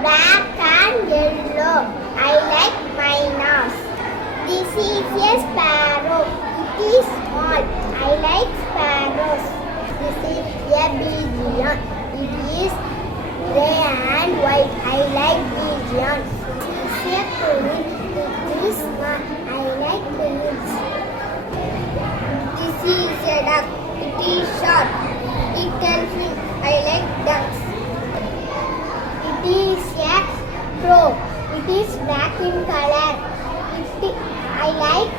black and yellow. I like mynas. This is a sparrow. It is small. I like sparrows. This is a pigeon. It is gray and white. I like pigeons. This is a quail. It is small. I like quails. This is a duck. It is short. It can fly. I like ducks. It is a crow. It is black in color. I like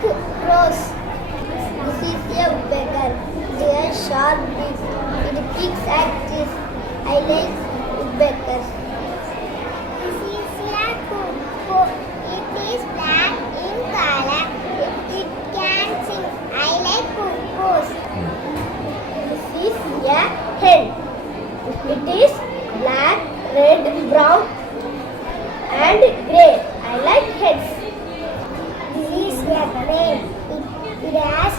crows. This is a woodpecker. It has sharp beak. It picks at this. I like woodpeckers. This is a cuckoo. It is black in color. It can sing. I like cuckoos. This is a hen. It is black, red, brown and grey. I like hens. This is a crane. It has